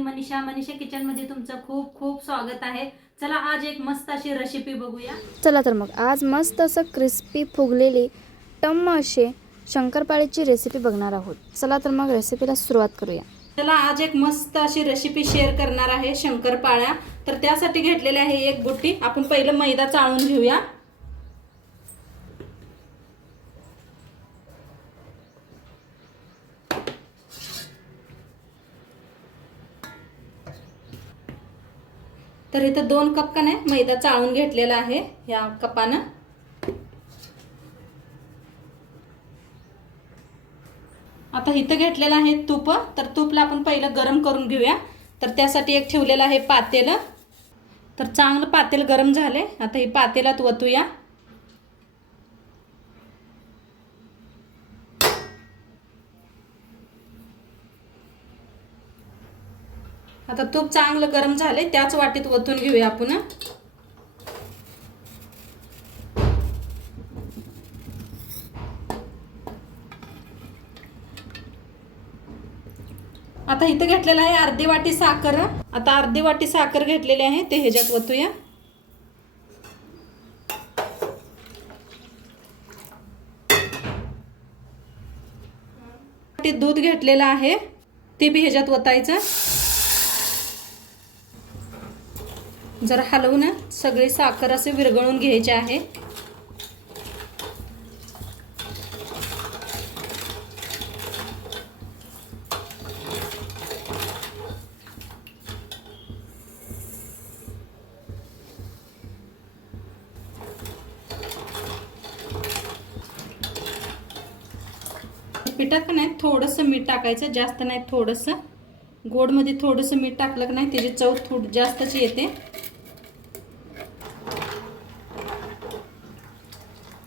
मी मनीषा किचनमध्ये तुमचं खूप खूप स्वागत आहे। चला आज एक मस्त अशी रेसिपी बघूया। चला तर मग आज मस्त असं क्रिस्पी फुगलेली टम्म असे शंकरपाळीची रेसिपी बघणार आहोत। चला तर मग रेसिपीला सुरुवात करूया। चला आज एक मस्त अशी रेसिपी शेअर करणार आहे शंकरपाळ्या। तर त्यासाठी घेतलेले आहे एक बुट्टी। आपण पहिलं मैदा चाळून घेऊया। तर इथं 2 कप का नाही मैदा चाळून घेतलेला आहे या कपानं। आता इथं घेतलेलं आहे तूप। तर तूपला आपण पहिलं गरम करून घेऊया। तर त्यासाठी एक ठेवलेलं आहे पातेलं। तर चांगलं पातेल गरम झाले। आता ही पातेलात वतूया। आता तूप चांगलं गरम झाले त्याच वाटीत वतून घेऊया आपण। आता इथं घेतलेलं आहे अर्धी वाटी साखर। आता अर्धी वाटी साखर घेतलेली आहे ते ह्याच्यात वतूया। दूध घेतलेलं आहे ते बी ह्याच्यात वतायचं। जरा हलवून सगळी साखर असे विरघळून घ्यायची आहे। पिठात नाही थोडंसं मीठ टाकायचं, जास्त नाही, थोडंसं। गोड मध्ये थोडंसं मीठ टाकलं की नाही त्याची चव थोडी जास्तच येते।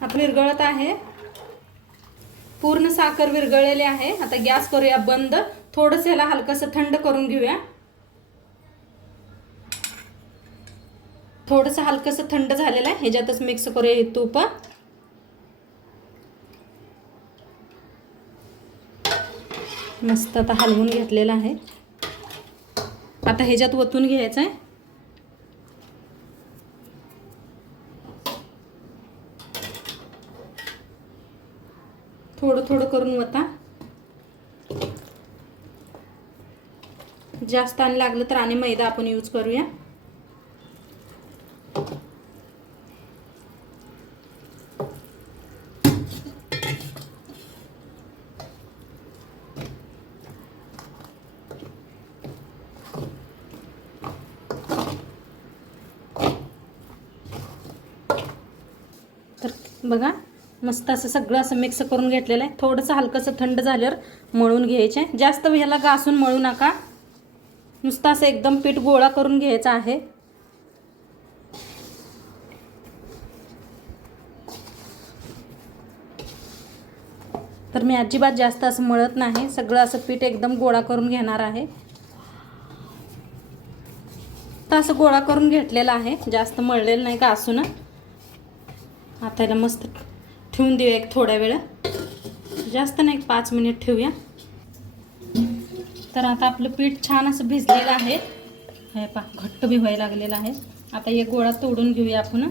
आता विरघळत आहे, पूर्ण साखर विरघळलेली आहे। आता गॅस करूया बंद। थोडंसं याला हलकसं थंड करून घेऊया। थोडंसं हलकसं थंड झालेलं आहे, ह्याच्यातच मिक्स करूया हे तूप। मस्त आता हलवून घेतलेलं आहे। आता ह्याच्यात वतून घ्यायचं आहे। थोडं थोडं करून वता, जास्त आणि लागलं तर आणि मैदा आपण यूज करूया। तर बघा मस्त असं सगळं असं मिक्स करून घेतलेलं आहे। थोडंसं हलकसं थंड झाल्यावर मळून घ्यायचे। जास्त ह्याला घासून मळू नका, नुसतं असं एकदम पीठ गोळा करून घ्यायचं आहे। तर मी अजिबात जास्त असं मळत नाही, सगळं असं पीठ एकदम गोळा करून घेणार आहे। तर असं गोळा करून घेतलेलं आहे, जास्त मळलेलं नाही घासून। आता याला मस्त ठेवून देऊया एक थोड्या वेळ, जास्त नाही 5 मिनिट ठेवूया। तर आता आपलं पीठ छान असं भिजलेलं आहे, हे पहा घट्ट बी व्हायला लागलेलं आहे। आता एक गोळा तोडून घेऊया आपण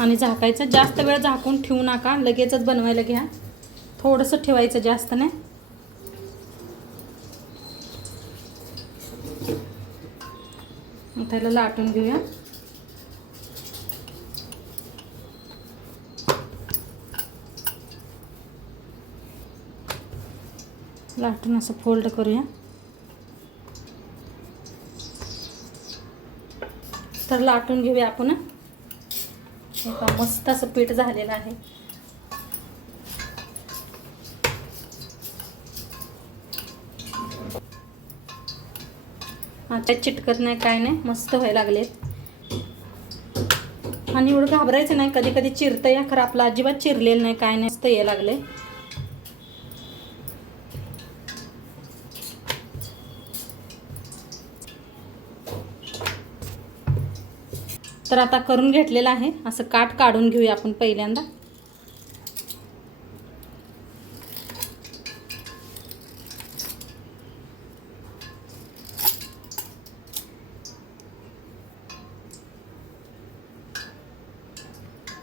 आणि झाकायचं। जास्त वेळ झाकून ठेवू नका, लगेचच बनवायला घ्या, थोडंसं ठेवायचं, जास्त नाही। आता याला लाटून घेऊया। लाटून असं फोल्ड करूया। तर लाटून घेऊया आपण। मस्त असं पीठ झालेलं आहे। आता चिटकत नाही, काय नाही, मस्त व्हायला लागलेत। आणि एवढं घाबरायचं नाही, कधी कधी चिरतं या, खरं आपलं अजिबात चिरलेलं नाही, काय नाही, मस्त यायला लागले। तर आता करून घेतलेलं आहे, असं काठ काढून घेऊया आपण पहिल्यांदा।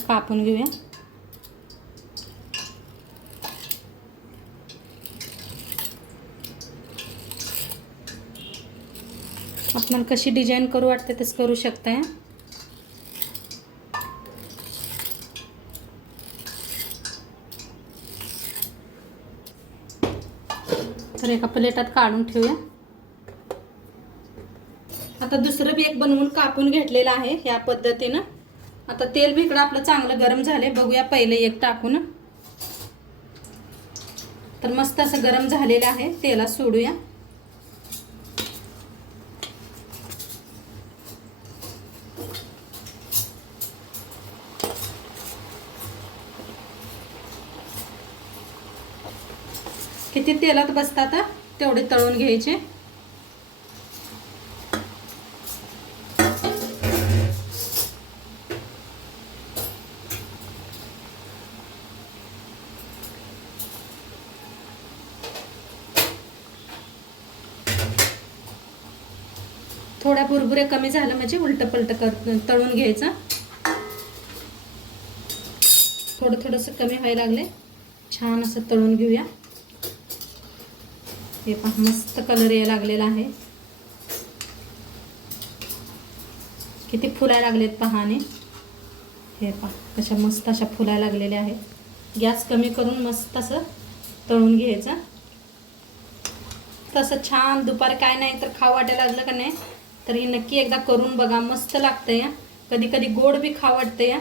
कापून घेऊया. आपल्याला कशी डिझाईन करू वाटते तेच करू शकताय. तर एका प्लेटात काढून ठेवूया. आता दुसरं बी एक बनवून कापून घेतलेलं आहे या पद्धतीनं. आता तेल बी इकडं आपलं चांगलं गरम झाले. बघूया पहिले एक टाकून. तर मस्त असं गरम झालेलं आहे. तेलात सोडूया. किती तेलात बसतात तेवढे तळून घ्यायचे. थोड्या बुरबुरे कमी झालं म्हणजे उलट पलट तळून घ्यायचं. थोडं थोडंसं कमी व्हायला लागले. छान असं तळून घेऊया. हे पहा मस्त कलर यायला लागलेला आहे. किती फुलायला लागलेत पहाने. हे पहा कशा मस्त अशा फुलायला लागलेल्या आहेत. गॅस कमी करून मस्त असं तळून घ्यायचं. तसं छान दुपारी काय नाही तर खाऊ वाटायला लागलं का नाही तर हे नक्की एकदा करून बघा. मस्त लागतं या. कधी कधी गोड बी खाऊ वाटतं या.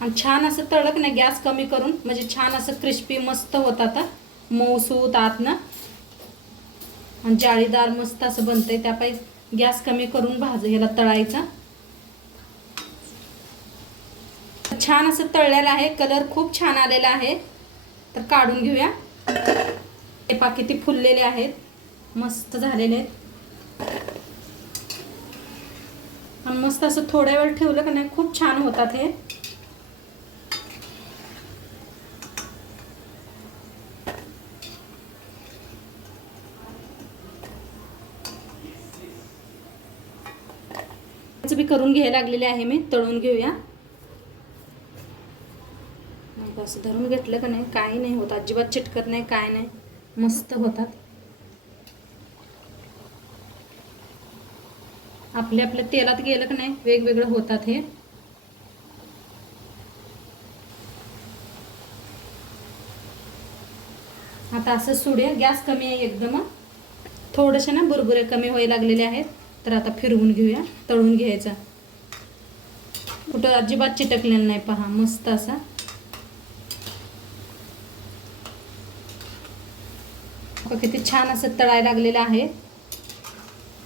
आणि छान असं तळक नाही गॅस कमी करून म्हणजे छान असं क्रिस्पी मस्त होतात. मऊसूत आतनं आणि जाळीदार मस्त असं बनतंय. त्यापायी गॅस कमी करून ह्याला तळायचं. छान असं तळलेलं आहे. कलर खूप छान आलेला आहे. तर काढून घेऊया. हे पहा किती फुललेले आहेत. मस्त झालेले आहेत. आणि मस्त असं थोड्या वेळ ठेवलं का नाही खूप छान होतात हे. बी करून घ्यायला लागलेले आहे मी. तळून घेऊया. असं धरून घेतलं का नाही काही नाही होत. अजिबात चिटकत नाही काय नाही. मस्त होतात. आपल्या आपल्या तेलात गेलं का नाही वेगवेगळं होतात हे. आता असं सोडूया. गॅस कमी आहे एकदम. थोडेसे ना बुरबुरे कमी व्हायला लागलेले आहेत. तर आता फिरवून घेऊया. तळून घ्यायचा. कुठं अजिबात चिटकलेलं नाही पहा मस्त असा. किती छान असं तळायला लागलेलं आहे.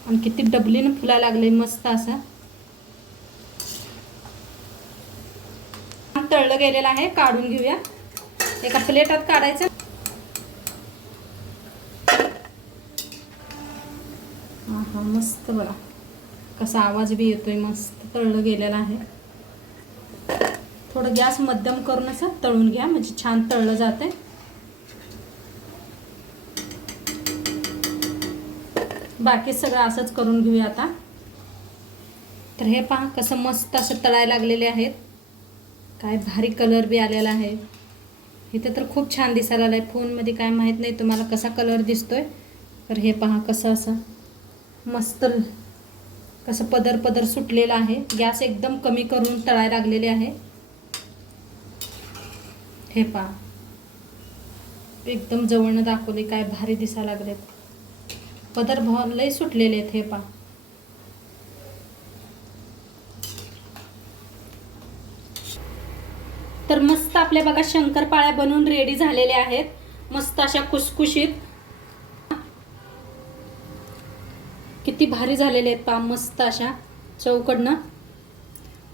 आणि किती डबलीनं फुलायला लागले मस्त असा. तळलं गेलेलं आहे. काढून घेऊया. एका प्लेटात काढायचं. हा मस्त बघा कसा आवाज बी येतोय. मस्त तळलं गेलेलं आहे. थोडं गॅस मध्यम करून असं तळून घ्या म्हणजे छान तळलं जाते. बाकी सगळं असंच करून घेऊया आता. तर हे पहा कसं मस्त असं तळायला लागलेले आहेत. काय भारी कलर बी आलेला आहे. इथे तर खूप छान दिसायला आलाय. फोनमध्ये काय माहीत नाही तुम्हाला कसा कलर दिसतोय. तर हे पहा कसं असं मस्त कसं पदर पदर सुटलेला आहे. गॅस एकदम कमी करून तळायला लागलेले आहे. हे पहा एकदम जवळनं दाखवले. काय भारी दिसायला लागलेत. पदर लय सुटलेले आहेत. हे पहा तर मस्त आपल्या बघा शंकरपाळ्या बनवून रेडी झालेल्या आहेत. मस्त अशा कुसकुशीत. किती भारी झालेले आहेत पहा मस्त अशा चौकडनं.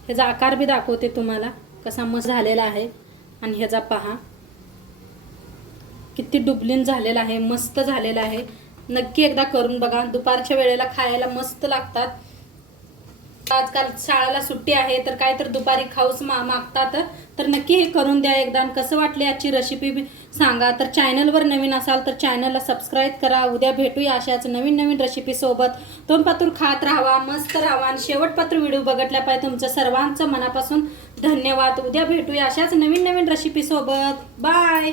ह्याचा आकार बी दाखवते तुम्हाला कसा मस्त झालेला आहे. आणि ह्याचा पहा किती डुबलीन झालेला आहे. मस्त झालेला आहे. नक्की एकदा करून बघा. दुपारच्या वेळेला खायला मस्त लागतात. आजकाल शाळेला सुट्टी आहे तर काय तर दुपारी खाऊस मागतात तर नक्की हे करून द्या एकदा. कसं वाटली आजची रेसिपी सांगा. तर चॅनलवर नवीन असाल तर चॅनलला सबस्क्राईब करा. उद्या भेटूया अशाच नवीन नवीन रेसिपी सोबत. तोंडपातूर खात राहावा, मस्त राहावा आणि शेवटपात्र व्हिडिओ बघितल्या पाहिजे. तुमचं सर्वांचं मनापासून धन्यवाद. उद्या भेटूया अशाच नवीन नवीन रेसिपी सोबत. बाय.